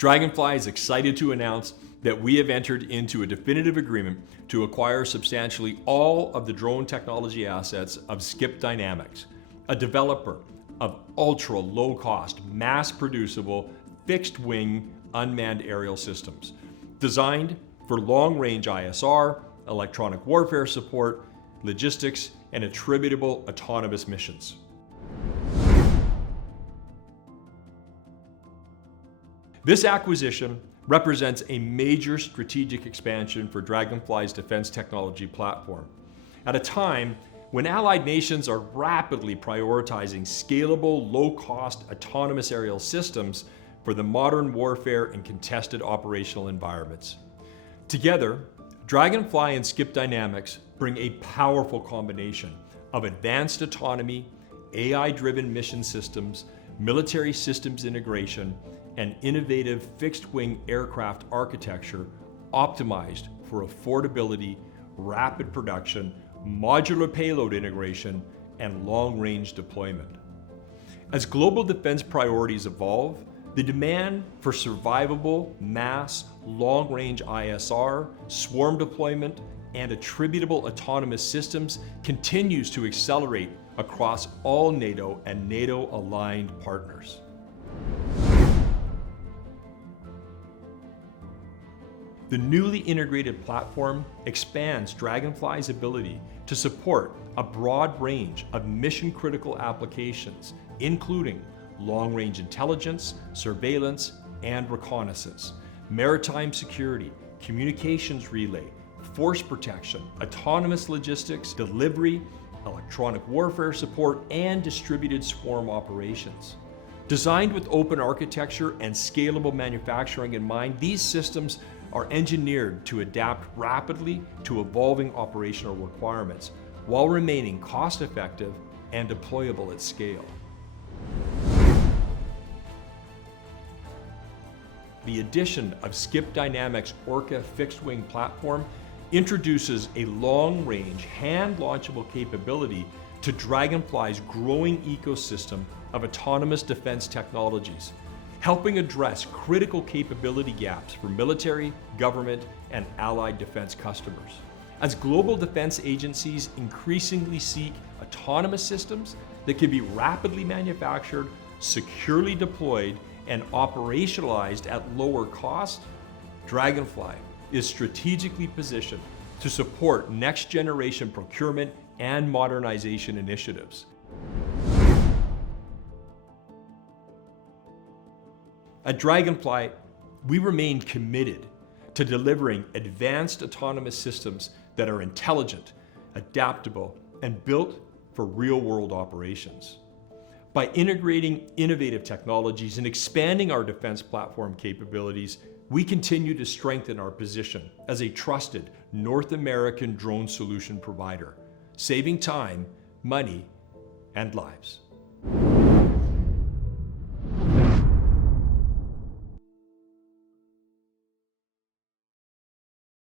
Draganfly is excited to announce that we have entered into a definitive agreement to acquire substantially all of the drone technology assets of Skip Dynamix, a developer of ultra low-cost, mass-producible, fixed-wing unmanned aerial systems, designed for long-range ISR, electronic warfare support, logistics, and attributable autonomous missions. This acquisition represents a major strategic expansion for Draganfly's defense technology platform, at a time when allied nations are rapidly prioritizing scalable, low-cost, autonomous aerial systems for the modern warfare and contested operational environments. Together, Draganfly and Skip Dynamix bring a powerful combination of advanced autonomy, AI-driven mission systems, military systems integration, and innovative fixed-wing aircraft architecture optimized for affordability, rapid production, modular payload integration, and long-range deployment. As global defense priorities evolve, the demand for survivable, mass, long-range ISR, swarm deployment, and attributable autonomous systems continues to accelerate across all NATO and NATO-aligned partners. The newly integrated platform expands Draganfly's ability to support a broad range of mission-critical applications, including long-range intelligence, surveillance, and reconnaissance, maritime security, communications relay, force protection, autonomous logistics, delivery, electronic warfare support, and distributed swarm operations. Designed with open architecture and scalable manufacturing in mind, these systems are engineered to adapt rapidly to evolving operational requirements while remaining cost-effective and deployable at scale. The addition of Skip Dynamix Orca fixed-wing platform introduces a long-range, hand-launchable capability to Draganfly's growing ecosystem of autonomous defense technologies, helping address critical capability gaps for military, government, and allied defense customers. As global defense agencies increasingly seek autonomous systems that can be rapidly manufactured, securely deployed, and operationalized at lower cost, Draganfly is strategically positioned to support next-generation procurement and modernization initiatives. At Draganfly, we remain committed to delivering advanced autonomous systems that are intelligent, adaptable, and built for real-world operations. By integrating innovative technologies and expanding our defense platform capabilities, we continue to strengthen our position as a trusted North American drone solution provider, saving time, money, and lives.